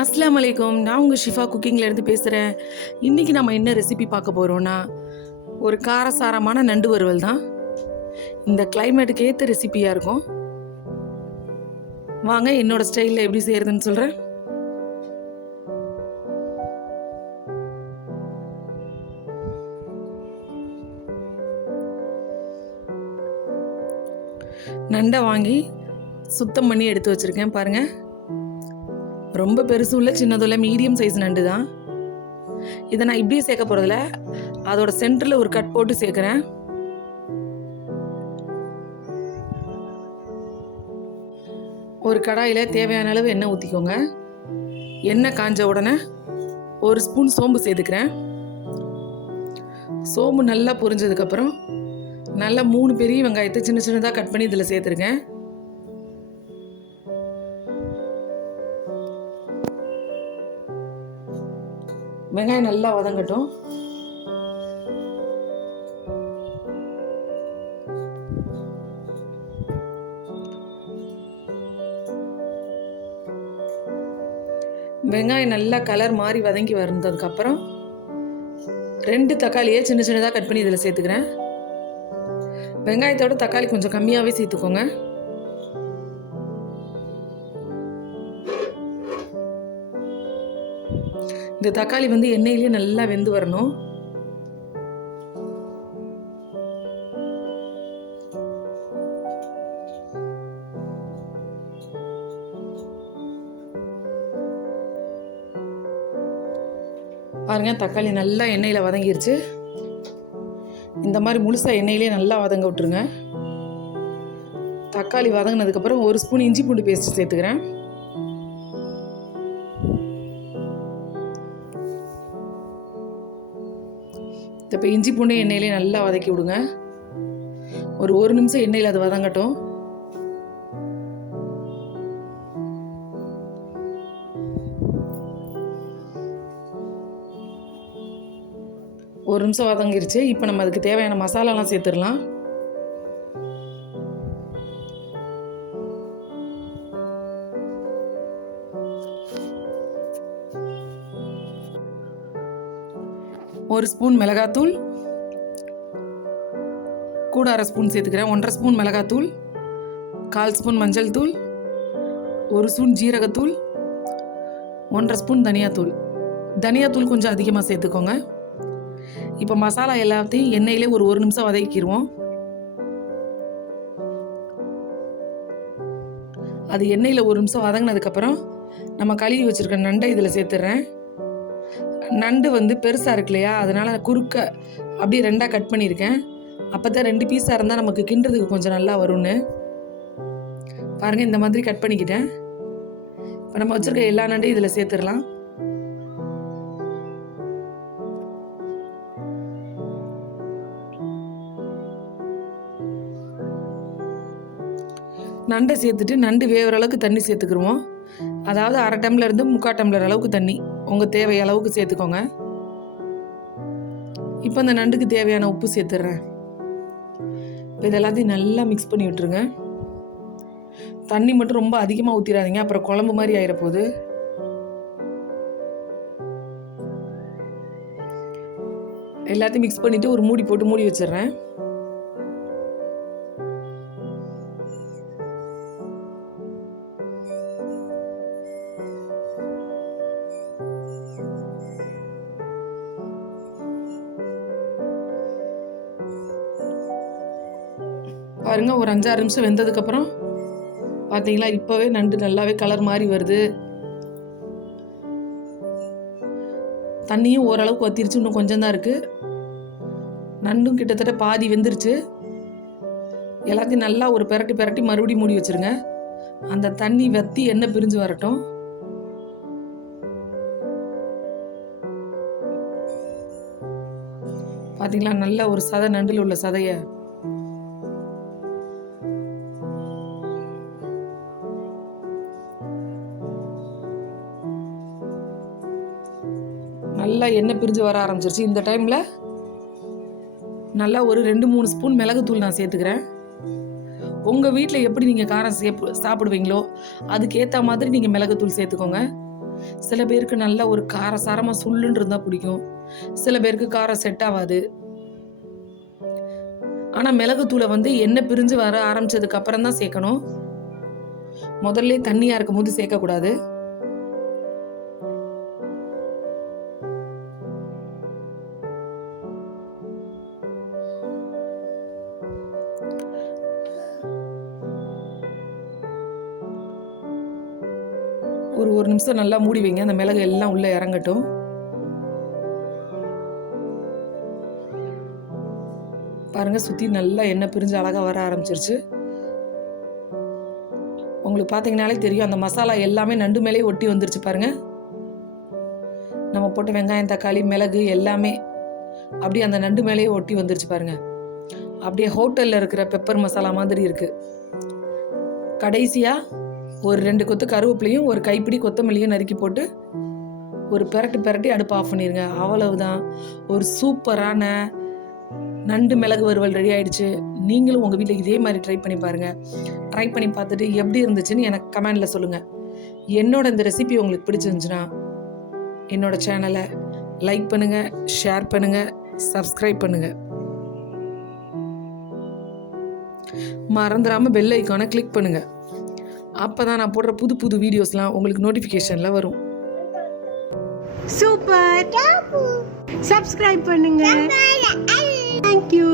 அஸ்ஸலாமு அலைக்கும். நான் உங்கள் ஷிஃபா குக்கிங்லேருந்து பேசுகிறேன். இன்றைக்கி நம்ம என்ன ரெசிபி பார்க்க போகிறோன்னா, ஒரு காரசாரமான நண்டு வறுவல் தான். இந்த கிளைமேட்டுக்கு ஏற்ற ரெசிபியாக இருக்கும். வாங்க என்னோடய ஸ்டைலில் எப்படி செய்கிறதுன்னு சொல்கிறேன். நண்டை வாங்கி சுத்தம் பண்ணி எடுத்து வச்சுருக்கேன் பாருங்கள். ரொம்ப பெருசு உள்ள சின்னதுள்ள மீடியம் சைஸ் நண்டு தான். இதை நான் இப்படியே சேர்க்க போகிறதில்ல, அதோட சென்டரில் ஒரு கட் போட்டு சேர்க்குறேன். ஒரு கடாயில் தேவையான அளவு எண்ணெய் ஊற்றிக்கோங்க. எண்ணெய் காஞ்ச உடனே ஒரு ஸ்பூன் சோம்பு சேர்த்துக்கிறேன். சோம்பு நல்லா பொரிஞ்சதுக்கப்புறம் நல்லா 3 பெரிய வெங்காயத்தை சின்ன சின்னதாக கட் பண்ணி இதில் சேர்த்துருக்கேன். வெங்காயம் நல்லா வதங்கட்டும். வெங்காயம் நல்லா கலர் மாறி வதங்கி வந்ததுக்கப்புறம் 2 தக்காளியை சின்ன சின்னதாக கட் பண்ணி இதில் சேர்த்துக்கிறேன். வெங்காயத்தோட தக்காளி கொஞ்சம் கம்மியாகவே சேர்த்துக்கோங்க. இந்த தக்காளி எண்ணெயிலேயே நல்லா வெந்து வரணும். பாருங்க, தக்காளி நல்லா எண்ணெயில் வதங்கிருச்சு. இந்த மாதிரி முழுசாக எண்ணெயிலே நல்லா வதங்க விட்டுருங்க. தக்காளி வதங்கினதுக்கப்புறம் 1 ஸ்பூன் இஞ்சி பூண்டு பேஸ்ட் சேர்த்துக்கிறேன். இப்போ இஞ்சி பூண்டு எண்ணெயிலே நல்லா வதக்கி விடுங்க. ஒரு 1 நிமிஷம் எண்ணெயில் அது வதங்கட்டும். ஒரு நிமிஷம் வதங்கிருச்சு. இப்போ நம்ம அதுக்கு தேவையான மசாலாலாம் சேர்த்துடலாம். ஒரு ஸ்பூன் மிளகாத்தூள், கூட 1/2 ஸ்பூன் சேர்த்துக்கிறேன். 1.5 ஸ்பூன் மிளகாத்தூள், 1/4 ஸ்பூன் மஞ்சள் தூள், 1 ஸ்பூன் ஜீரகத்தூள், 1.5 ஸ்பூன் தனியாத்தூள். தனியாத்தூள் கொஞ்சம் அதிகமாக சேர்த்துக்கோங்க. இப்போ மசாலா எல்லாத்தையும் எண்ணெயிலே ஒரு 1 நிமிஷம் வதக்கிடுவோம். அது எண்ணெயில் 1 நிமிஷம் வதங்கினதுக்கப்புறம் நம்ம கழுவி வச்சுருக்க நண்டை இதில் சேர்த்துட்றேன். நண்டு பெருசாக இருக்கு இல்லையா, அதனால் குறுக்க அப்படியே 2ஆக கட் பண்ணியிருக்கேன். அப்போ தான் 2 பீஸாக இருந்தால் நமக்கு கிண்டுறதுக்கு கொஞ்சம் நல்லா வரும்னு. பாருங்கள், இந்த மாதிரி கட் பண்ணிக்கிட்டேன். இப்போ நம்ம வச்சுருக்க எல்லா நண்டையும் இதில் சேர்த்துடலாம். நண்டை சேர்த்துட்டு நண்டு வேகிற அளவுக்கு தண்ணி சேர்த்துக்கிடுவோம். அதாவது 1/2 டம்ளர்லேருந்து 3/4 டம்ளர் அளவுக்கு தண்ணி உங்கள் தேவை அளவுக்கு சேர்த்துக்கோங்க. இப்போ அந்த நண்டுக்கு தேவையான உப்பு சேர்த்துட்றேன். இப்போ இது எல்லாத்தையும் நல்லா மிக்ஸ் பண்ணி விட்டுருங்க. தண்ணி மட்டும் ரொம்ப அதிகமாக ஊற்றிடாதீங்க, அப்புறம் குழம்பு மாதிரி ஆயிடப்போகுது. எல்லாத்தையும் மிக்ஸ் பண்ணிவிட்டு ஒரு மூடி போட்டு மூடி வச்சிடுறேன். பாருங்கள், ஒரு 5-6 நிமிஷம் வெந்ததுக்கப்புறம் பார்த்தீங்களா, இப்போவே நண்டு நல்லாவே கலர் மாறி வருது. தண்ணியும் ஓரளவுக்கு வத்திருச்சு, இன்னும் கொஞ்சம் தான் இருக்குது. நண்டும் கிட்டத்தட்ட பாதி வெந்துருச்சு. எல்லாத்தையும் நல்லா ஒரு பெரட்டி பெரட்டி மறுபடியும் மூடி வச்சுருங்க. அந்த தண்ணி வற்றி எண்ணெய் பிரிஞ்சு வரட்டும். பார்த்தீங்களா, நல்ல ஒரு சதை, நண்டில் உள்ள சதையை நல்லா எண்ணெய் பிரிஞ்சு வர ஆரம்பிச்சிருச்சு. இந்த டைமில் நல்லா ஒரு 2-3 ஸ்பூன் மிளகுத்தூள் நான் சேர்த்துக்கிறேன். உங்கள் வீட்டில் எப்படி நீங்கள் காரம் சாப்பிடுவீங்களோ அதுக்கேற்ற மாதிரி நீங்கள் மிளகுத்தூள் சேர்த்துக்கோங்க. சில பேருக்கு நல்ல ஒரு காரசாரமாக சுள்ளுன்னு இருந்தால் பிடிக்கும், சில பேருக்கு காரம் செட் ஆகாது. ஆனால் மிளகுத்தூளை வந்து எண்ணெய் பிரிஞ்சு வர ஆரம்பிச்சதுக்கு அப்புறம் தான் சேர்க்கணும். முதல்ல தண்ணியாக இருக்கும் போது சேர்க்கக்கூடாது. ஒரு நிமிஷம் நல்லா மூடி வைங்க, அந்த மிளகு எல்லாம் உள்ளே இறங்கட்டும். பாருங்கள், சுற்றி நல்லா எண்ணெய் பிரிஞ்சு அழகாக வர ஆரம்பிச்சிருச்சு. உங்களுக்கு பார்த்தீங்கனாலே தெரியும், அந்த மசாலா எல்லாமே நண்டு மேலே ஒட்டி வந்துருச்சு பாருங்கள். நம்ம போட்ட வெங்காயம், தக்காளி, மிளகு எல்லாமே அப்படியே அந்த நண்டு மேலேயே ஒட்டி வந்துருச்சு பாருங்கள். அப்படியே ஹோட்டலில் இருக்கிற பெப்பர் மசாலா மாதிரி இருக்குது. கடைசியாக ஒரு 2 கொத்து கருவேப்பிலையும் ஒரு கைப்பிடி கொத்தமல்லியும் நறுக்கி போட்டு ஒரு பெரட்டி அடுப்பு ஆஃப் பண்ணிடுங்க. அவ்வளவுதான், ஒரு சூப்பரான நண்டு மிளகு வறுவல் ரெடி ஆகிடுச்சு. நீங்களும் உங்கள் வீட்டில் இதே மாதிரி ட்ரை பண்ணி பாருங்கள். ட்ரை பண்ணி பார்த்துட்டு எப்படி இருந்துச்சுன்னு எனக்கு கமெண்டில் சொல்லுங்கள். என்னோட இந்த ரெசிபி உங்களுக்கு பிடிச்சிருந்துச்சுன்னா என்னோட சேனலை லைக் பண்ணுங்கள், ஷேர் பண்ணுங்கள், சப்ஸ்கிரைப் பண்ணுங்கள். மறந்துடாமல் பெல் ஐக்கானை கிளிக் பண்ணுங்கள். அப்போ தான் நான் போடுற புது வீடியோஸ்லாம் உங்களுக்கு நோட்டிஃபிகேஷனில் வரும். சூப்பர். சப்ஸ்கிரைப் பண்ணுங்க. தேங்க்யூ.